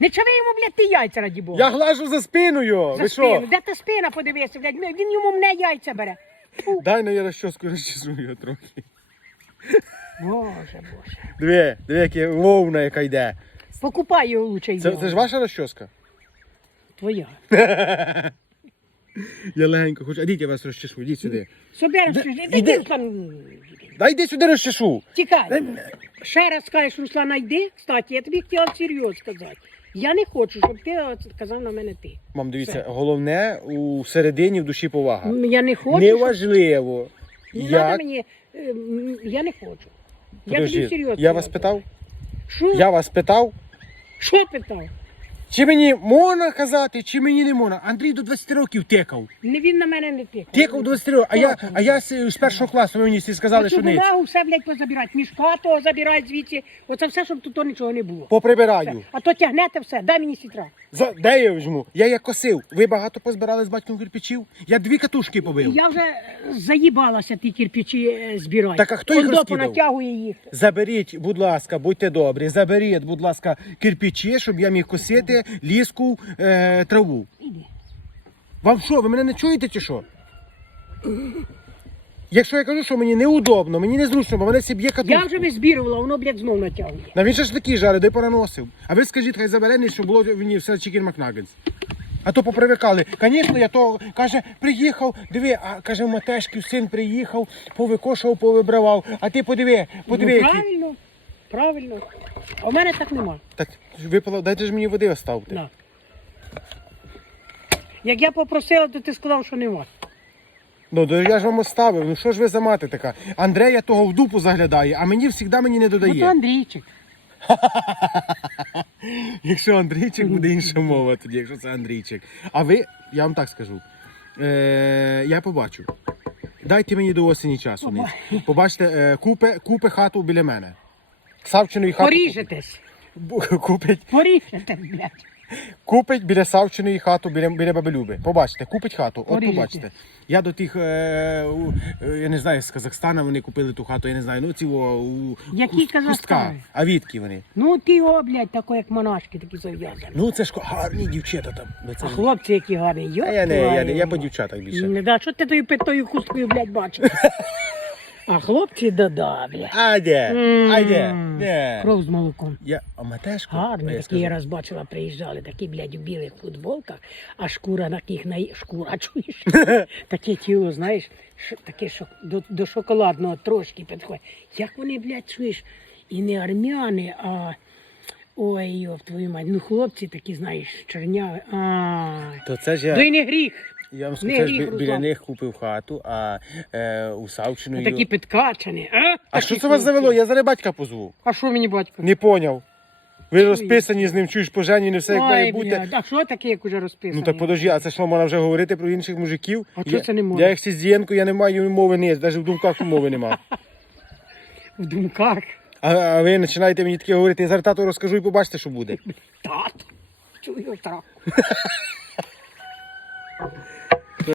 Не чави йому, блядь, ти яйця, раді Бога. Я глажу за спиною. За Ви спину. що? Де та спина, подивися, блядь, він йому мене яйця бере. Фу. Дай на я розчоску розчесу його трохи. Боже, боже. Диви, диви, яка вовна, яка йде. Покупай його лучше Це, це ж ваша розчоска? Твоя. Я легенько хочу. А діть я вас розчешу, йдіть сюди. Соберемо, Де- ж, іди. іди, Руслан, Дай йди сюди розчешу. тікай. Ще раз скажеш, Руслан, йди. Кстати, я тобі хотіла серйозно сказати. Я не хочу, щоб ти казав на мене ти. Мам, дивіться, головне у середині в душі повага. Я не хочу. Неважливо. Не надо Як? мені, е, м, я не хочу. Я Подожди, тобі серйозно. я вас кажу. питав? Що? Я вас питав? Що питав? Чи мені можна казати, чи мені не можна? Андрій до 20 років тикав. Не він на мене не тикав. Тикав до 20 років, а я, а я з, з першого класу мені всі сказали, що не бумагу все, блядь, позабирати. Мішка того забирай звідси. Оце все, щоб тут нічого не було. поприбираю. А то тягнете все, дай мені сітра. За, де я візьму? Я як косив. Ви багато позбирали з батьком кирпичів? Я дві катушки побив. Я вже заїбалася ті кирпичі е, збирати. Так, а хто їх розкидав? понатягує їх. Заберіть, будь ласка, будьте добрі, заберіть, будь ласка, кирпичі, щоб я міг косити ліску, е, траву. Вам що, ви мене не чуєте чи що? Якщо я кажу, що мені неудобно, мені незручно, бо мене сіб'є катушку. Я вже визбірувала, воно, блядь, знов натягує. На він шашлики жарить, де пораносив. А ви скажіть, хай забере, не, щоб було в мені все чикен Макнагетс. А то попривикали. Звісно, я то каже, приїхав, диви, а каже, в Матешків син приїхав, повикошував, повибравав. А ти подиви, подиви. Ну, які- правильно, правильно. А у мене так нема. Так, випало, дайте ж мені води оставте. На. Як я попросила, то ти сказав, що нема. Ну, то я ж вам оставив. Ну що ж ви за мати така? Андрея того в дупу заглядає, а мені завжди мені не Ну, то додає. Андрійчик. Якщо Андрійчик, буде інша мова тоді, якщо це Андрійчик. А ви, я вам так скажу. Е, я побачу. Дайте мені до осені часу. Побачите, е, купи, купи хату біля мене. Савчиної хати. Поріжетесь. Бу- Купить, Поріжете, блядь. купить біля Савчиної хату, біля, біля Бабелюби. Побачите, купить хату. От Поріжете. побачите. Я до тих, е, у, е, я не знаю, з Казахстана вони купили ту хату, я не знаю, ну ці о, у Які Хуст- Казахстани? Хустка. А відки вони? Ну ти о, блядь, такий, як монашки, такі зав'язані. Ну це ж гарні дівчата там. Ну, це А ж- хлопці, які гарні, йоп. А я не, я, не, я по дівчатах більше. Не да, що ти тою питою хусткою, блядь, бачиш? А хлопці, да-да, блядь. А де? А де? Де? Кров з молоком. Я, а матешко? А Гарні, я такі скажу, я раз бачила, приїжджали, такі, блядь, у білих футболках, а шкура на таких на шкура, чуєш? Таке тіло, знаєш, що, таке, що до, до шоколадного трошки підходить. Як вони, блядь, чуєш, і не армяни, а ой, йоп, твою мать, ну хлопці такі, знаєш, чорняві. Ай. То це ж я, й не гріх. Я вам скажу, бі- біля них купив хату, а е, у Савчиної... Такі підкачані. А, А Такі що це вас хлопці. завело? Я зараз батька позву. А що мені батько? Не поняв. Ви розписані з ним, чуєш по жені, не все як має Ой, бути. блядь, а що таке, як уже розписано? Ну так подожди, а це що можна вже говорити про інших мужиків? А я, це не можна? Я як Сіздієнко, я не маю мови не, навіть в думках мови нема. В думках. А, а ви починаєте мені таке говорити, я зараз тату розкажу і побачите, що буде. Тато. Чую страх.